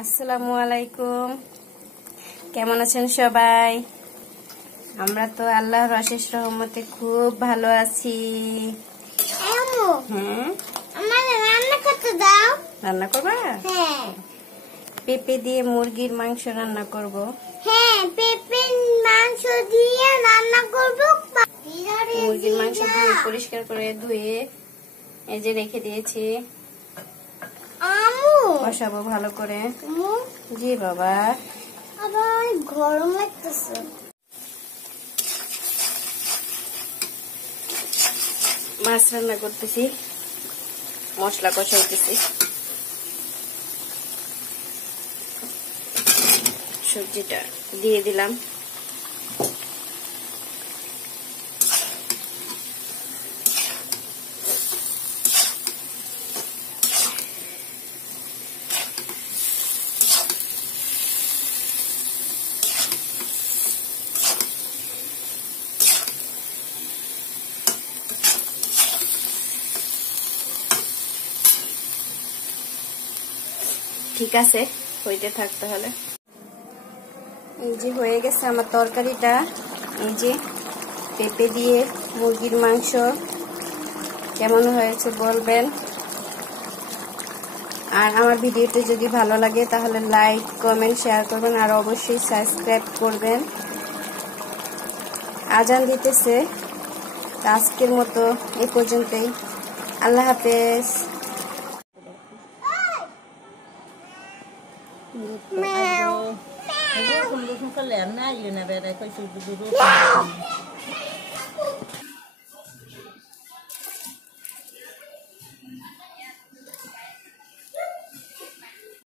আসসালামু আলাইকুম। কেমন আছেন সবাই? আমরা তো আল্লাহর অশেষ রহমতে খুব ভালো আছি। রান্না করতে দাও। রান্না করবা? হ্যাঁ। পেঁপে দিয়ে মুরগির মাংস রান্না করব। হ্যাঁ, পেঁপের মাংস দিয়ে রান্না করব। মুরগির মাংস পরিষ্কার করে ধুয়ে এই যে রেখে দিয়েছি। কষাবো ভালো করে। জি বাবা। আবার গরম লাগতেছে। মাছ রান্না করতেছি, মশলা কষাইতেছি। সবজিটা দিয়ে দিলাম। ঠিক আছে, হইতে থাক তাহলে। এই যে হয়ে গেছে আমার তরকারিটা। এই যে পেঁপে দিয়ে মুরগির মাংস কেমন হয়েছে বলবেন। আর আমার ভিডিওটি যদি ভালো লাগে তাহলে লাইক, কমেন্ট, শেয়ার করবেন আর অবশ্যই সাবস্ক্রাইব করবেন। আজান দিতেছে। আজকের মতো এই পর্যন্তই। আল্লাহ হাফেজ। Meow. Không có lẻn na gì nè, về đây coi sự